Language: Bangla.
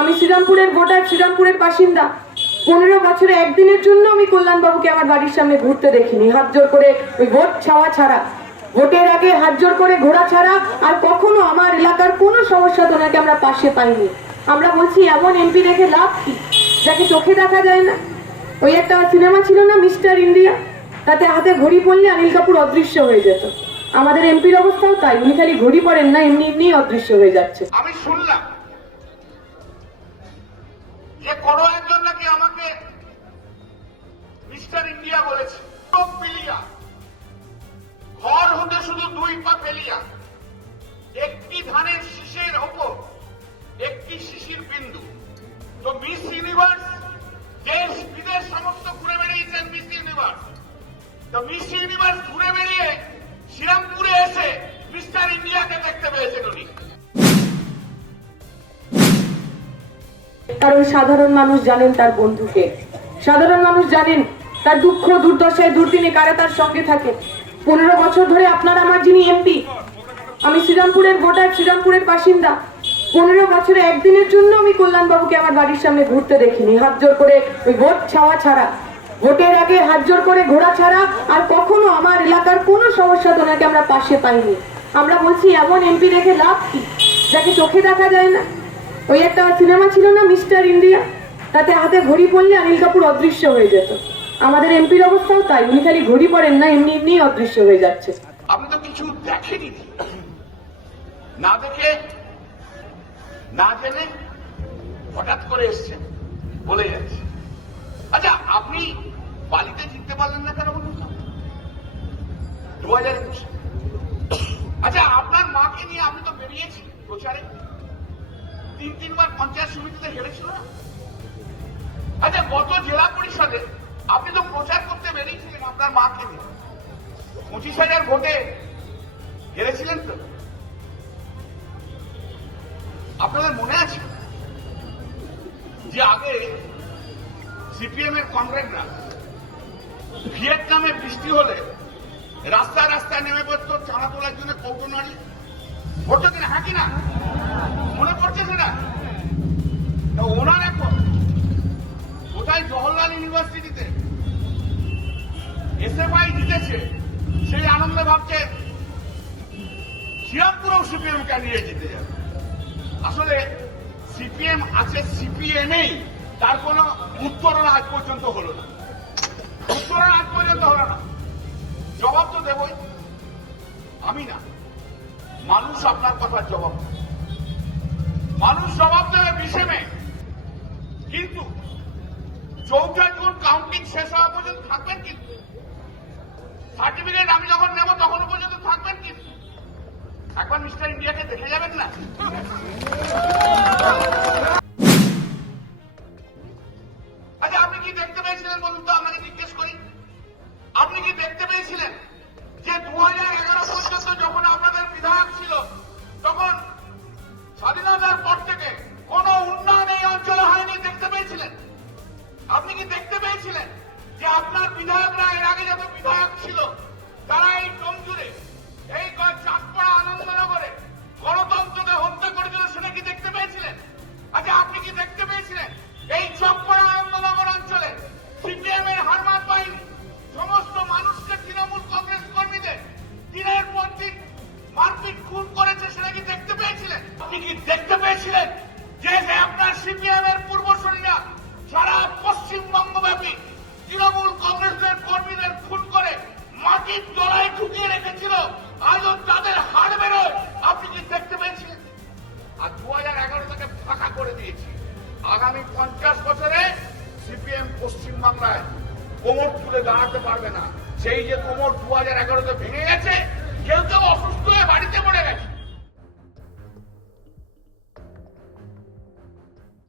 আমি শ্রীরামপুরের ভোটার, শ্রীরামপুরের বাসিন্দা। 15 বছরে একদিনের জন্য আমি কল্যাণবাবুকে আমার বাড়ির সামনে ঘুরতে দেখিনি, হাত জোর করে ওই ভোট ছাওয়া ছাড়া, ভোটের আগে হাত জোর করে ঘোরা ছাড়া আর কখনো আমার এলাকার কোনো সমস্যা তোনাকে আমরা পাশে পাইনি। আমরা বলছি এমন এমপি রেখে লাভ কি যাকে চোখে দেখা যায় না। ওই একটা সিনেমা ছিল না মিস্টার ইন্ডিয়া, তাতে হাতে ঘড়ি পড়লে অনিল কাপুর অদৃশ্য হয়ে যেত। আমাদের এমপির অবস্থাও তাই, উনি খালি ঘড়ি পড়েন না, এমনি এমনি অদৃশ্য হয়ে যাচ্ছে। আমি শুনলাম যে কোনো একজন নাকি আমাকে মিস্টার ইন্ডিয়া বলেছে। ঘর হতে শুধু 2 পা ফেলিয়া একটি ধানের শীষের ওপর একটি শিশির বিন্দু। তো মিস ইউনিভার্স দেশ বিদেশ সমস্ত ঘুরে বেরিয়েছেন মিস ইউনিভার্স। তো মিস ইউনিভার্স ঘুরে বেরিয়ে শ্রীরামপুরে এসে মিস্টার ইন্ডিয়াকে দেখতে পেয়েছেন উনি। কারণ সাধারণ মানুষ জানেন তার বন্ধুকে, সাধারণ মানুষ জানেন তার দুঃখ দুর্দশায় দুর্দিনে কারা তার সঙ্গে থাকে। 15 বছর ধরে আপনার আমার যিনি এমপি, আমি শ্রীরামপুরের ভোটার, শ্রীরামপুরের বাসিন্দা। 15 বছরে একদিনের জন্য আমি কল্যাণবাবুকে আমার বাড়ির সামনে ঘুরতে দেখিনি, হাত জোর করে ওই ভোট ছাওয়া ছাড়া, ভোটের আগে হাত জোর করে ঘোরা ছাড়া আর কখনো আমার এলাকার কোনো সমস্যা তোনাকে আমরা পাশে পাইনি। আমরা বলছি এমন এমপি রেখে লাভ কি যাকে চোখে দেখা যায় না। ওই একটা সিনেমা ছিল না মিস্টার ইন্ডিয়া, তাতে হাতে ঘড়ি পড়লে অনিল কাপুর অদৃশ্য হয়ে যেত। আমাদের এমপির অবস্থাও তাই, উনি খালি ঘড়ি পড়েন না, এমনি এমনি অদৃশ্য হয়ে যাচ্ছে। আপনি তো কিছু দেখেনি, না দেখে না জেনে হঠাৎ করে এসছেন বলে যাচ্ছে। আচ্ছা, আপনি বালিতে জিততে পারলেন না কেন বলুন তো? 2021। আচ্ছা, আপনার মাকে নিয়ে আপনি তো বেরিয়েছি প্রচারে, 3 বার পঞ্চায়েত সমিতিতে হেরেছিল না? আচ্ছা, গত জেলা পরিষদে আপনি তো প্রচার করতে বেরিয়েছিলেন আপনার মাকে নিয়ে, 25,000 ভোটে হেরেছিলেন তো? আপনাদের মনে আছে যে আগে সিপিএম এর কমরেডরা ভিয়েতনামে বৃষ্টি হলে রাস্তায় রাস্তায় নেমে পড়তো চাঁদা তোলার জন্য কৌটো নাড়ি? পড়তো কিনা? হ্যাঁ কিনা? মনে পড়ছে সেটা? ওনার এখন কোথায় জওহরলাল ইউনিভার্সিটিতে এসএফআই জিতেছে, সেই আনন্দে ভাবছে শ্রীরামপুরেও সিপিএম কে নিয়ে জিতে যাবে। আসলে সিপিএম আছে সিপিএমই, তার কোন উত্তরণ আজ পর্যন্ত হল না, উত্তরণ আজ পর্যন্ত হল না। জবাব তো দেবই, আমি না, মানুষ আপনার কথার জবাব দেবে, মানুষ জবাব দেবে 20 মে। কিন্তু 4 জুন কাউন্টিং শেষ হওয়া পর্যন্ত থাকবেন কিন্তু, সার্টিফিকেট আমি যখন নেব তখন পর্যন্ত থাকবেন কিন্তু। একবার মিস্টার ইন্ডিয়াকে দেখে যাবেন না? আচ্ছা, আপনি কি দেখতে পেয়েছিলেন বলুন তো? আপনাকে জিজ্ঞেস করি, আপনি কি দেখতে পেয়েছিলেন যে 2011 পর্যন্ত যখন আপনাদের বিধায়ক ছিল, তখন স্বাধীনতার পর থেকে কোন উন্নয়ন এই অঞ্চলে হয়নি? দেখতে পেয়েছিলেন? আপনি কি দেখতে পেয়েছিলেন যে আপনার বিধায়করা এর আগে যত বিধায়ক ছিল তারা এই ডোমজুড়ে, এই চাঁদপাড়া, আনন্দনগরে গণতন্ত্রকে হত্যা করেছিল? সেটা কি দেখতে পেয়েছিলেন? আচ্ছা, আপনি কি দেখতে পেয়েছিলেন এই চকপাড়া, আনন্দনগর অঞ্চলে সিপিএম এর হারমাত বাহিনী সমস্ত মানুষকে, তৃণমূল কংগ্রেস কর্মীদের দিনের পর দিন মারপিট খুন করেছে? সেটা কি দেখতে পেয়েছিলেন? আপনি কি দেখতে পেয়েছিলেন যে আপনার সিপিএম এর পূর্বসূরীরা সারা পশ্চিমবঙ্গব্যাপী তৃণমূল কংগ্রেসের কর্মীদের খুন করে মাটির তলায় ঢুকিয়ে রেখেছিল, আজও তাদের হাড় বেরোয়? আপনি কি দেখতে পেয়েছিলেন? আর 2011 থেকে ফাঁকা করে দিয়েছি। আগামী 50 বছরে সিপিএম পশ্চিমবাংলায় কোমর তুলে দাঁড়াতে পারবে না। সেই যে কোমর 2011-তে ভেঙে গেছে,